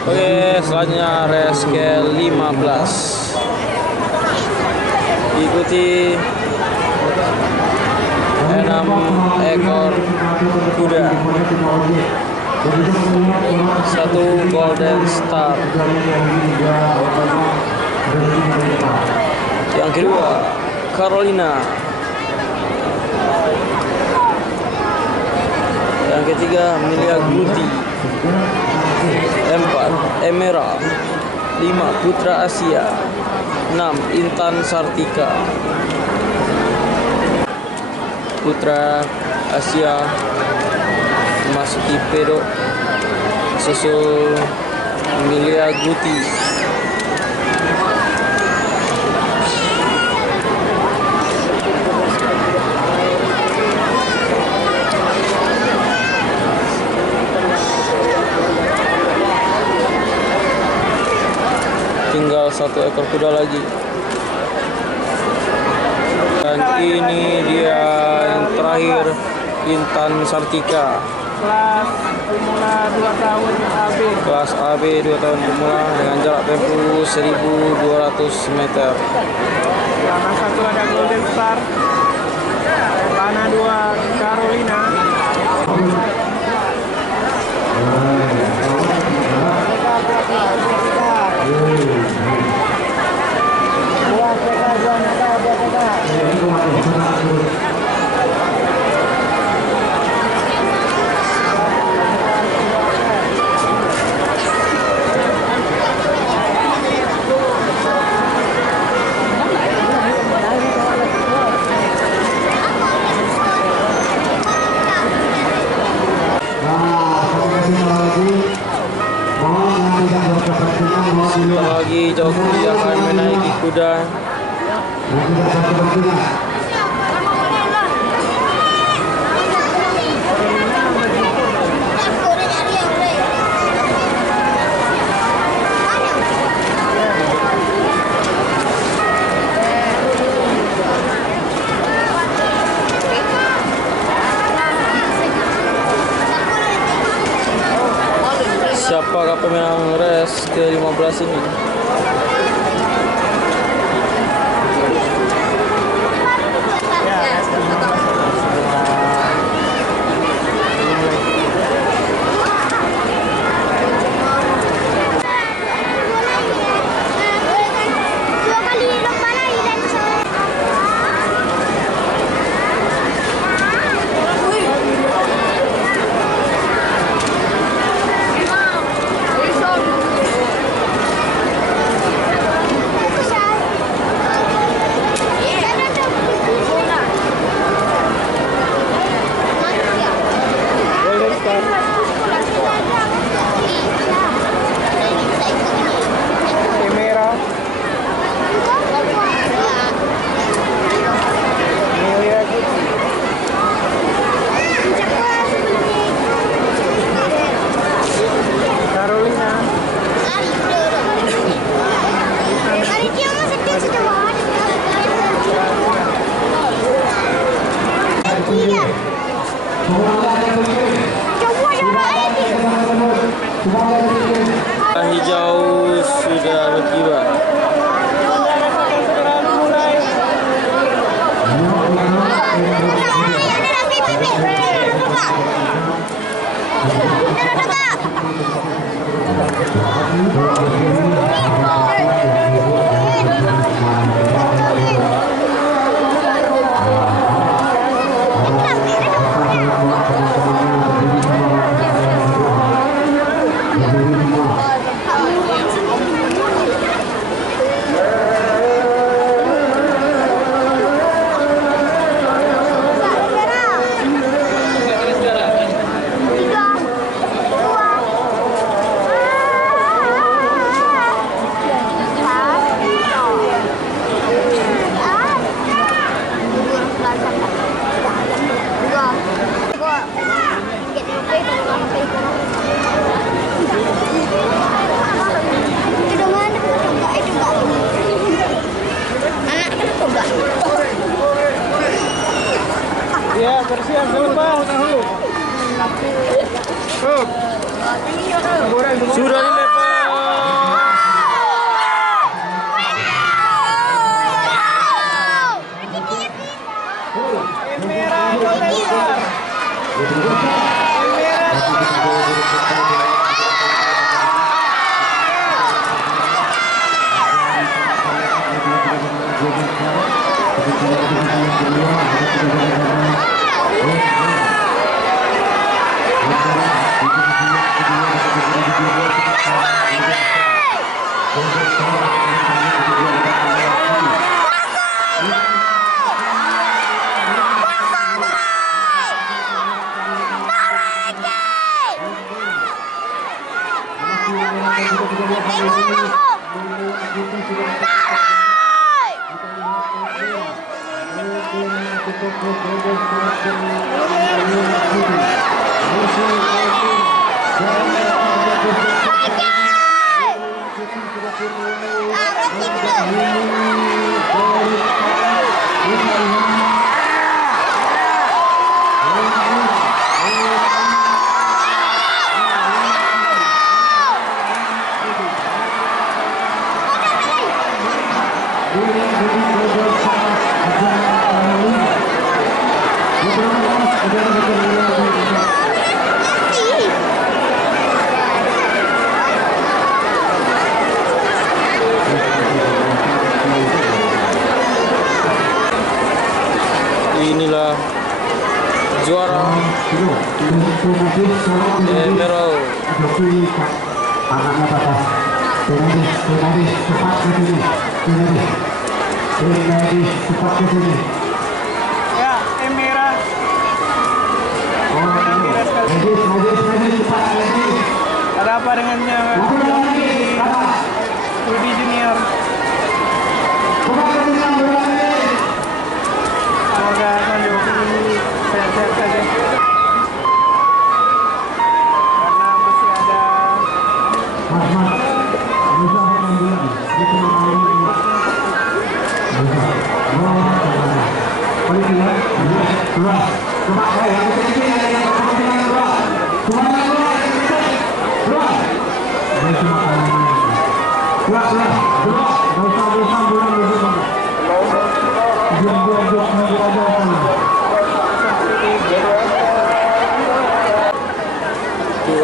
Oke, selanjutnya race ke-15. Diikuti 6 ekor kuda. 1 Golden Star. Yang kedua Carolina. Yang ketiga Milia Guti. 4 Emerald. 5 Putra Asia. 6 Intan Sartika. Putra Asia memasuki pedok, susul Milia Guti. Tinggal 1 ekor kuda lagi. Dan ini dia yang terakhir, Intan Sartika. Kelas pemula 2 tahun AB. Kelas AB 2 tahun pemula dengan jarak tempuh 1.200 meter. Panah 1 ada Golden Star. Panah 2 Carolina. Sebentar lagi joki akan menaiki kuda. Siapakah pemenang race ke-15 ini? Hijau sudah berkibar. Inilah juara Emerald. Anaknya batas. Tenadi cepat ke sini. Tenadi cepat ke sini. Ya, Emerald. Lagi cepat lagi. Ada apa dengannya? Studi Junior. Semoga menjadi sehat-sehat saja. Karena masih ada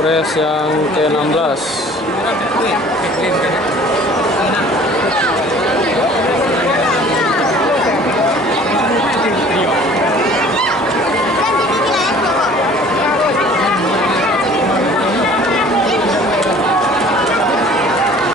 Race yang ke-16.